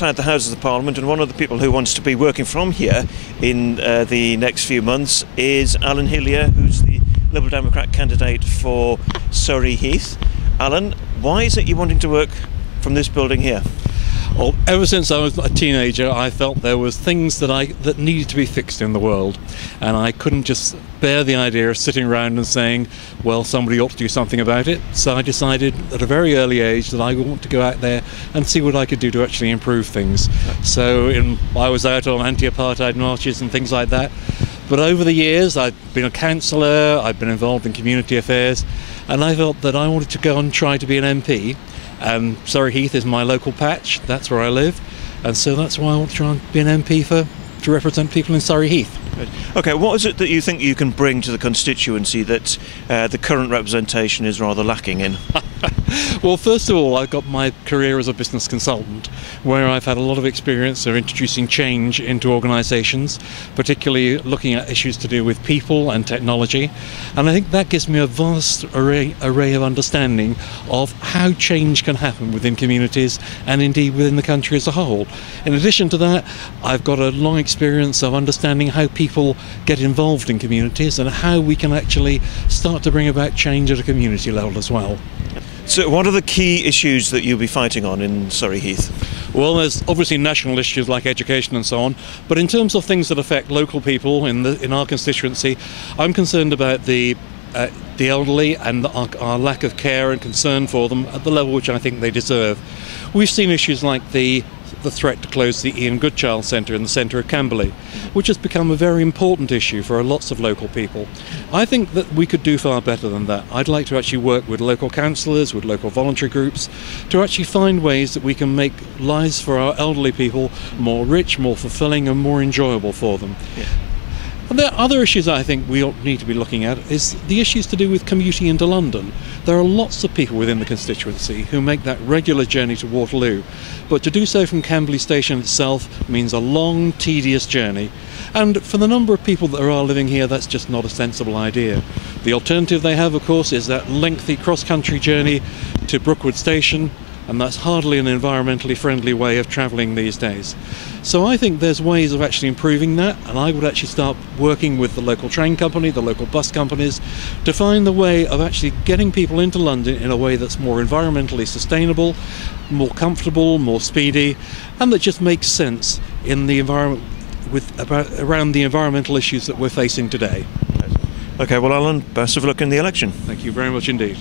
outside the Houses of Parliament, and one of the people who wants to be working from here in the next few months is Alan Hilliar, who's the Liberal Democrat candidate for Surrey Heath. Alan, why is it you're wanting to work from this building here? Well, ever since I was a teenager, I felt there was things that needed to be fixed in the world, and I couldn't just bear the idea of sitting around and saying, well, somebody ought to do something about it. So I decided at a very early age that I want to go out there and see what I could do to actually improve things. So I was out on anti-apartheid marches and things like that. But over the years, I've been a councillor, I've been involved in community affairs, and I felt that I wanted to go and try to be an MP. Surrey Heath is my local patch, that's where I live, and so that's why I want to try and be an MP to represent people in Surrey Heath. OK, what is it that you think you can bring to the constituency that the current representation is rather lacking in? Well, first of all, I've got my career as a business consultant, where I've had a lot of experience of introducing change into organisations, particularly looking at issues to do with people and technology. And I think that gives me a vast array of understanding of how change can happen within communities and indeed within the country as a whole. In addition to that, I've got a long experience of understanding how people get involved in communities and how we can actually start to bring about change at a community level as well. So what are the key issues that you'll be fighting on in Surrey Heath? Well, there's obviously national issues like education and so on, but in terms of things that affect local people in our constituency, I'm concerned about the elderly and our lack of care and concern for them at the level which I think they deserve. We've seen issues like the threat to close the Ian Goodchild Centre in the centre of Camberley, which has become a very important issue for lots of local people. I think that we could do far better than that. I'd like to actually work with local councillors, with local voluntary groups, to actually find ways that we can make lives for our elderly people more rich, more fulfilling and more enjoyable for them. Yeah. And there are other issues I think we need to be looking at is the issues to do with commuting into London. There are lots of people within the constituency who make that regular journey to Waterloo, but to do so from Camberley Station itself means a long, tedious journey. And for the number of people that are living here, that's just not a sensible idea. The alternative they have, of course, is that lengthy cross-country journey to Brookwood Station, and that's hardly an environmentally friendly way of travelling these days. So I think there's ways of actually improving that, and I would actually start working with the local train company, the local bus companies, to find the way of actually getting people into London in a way that's more environmentally sustainable, more comfortable, more speedy, and that just makes sense in the environment around the environmental issues that we're facing today. OK, well, Alan, best of luck in the election. Thank you very much indeed.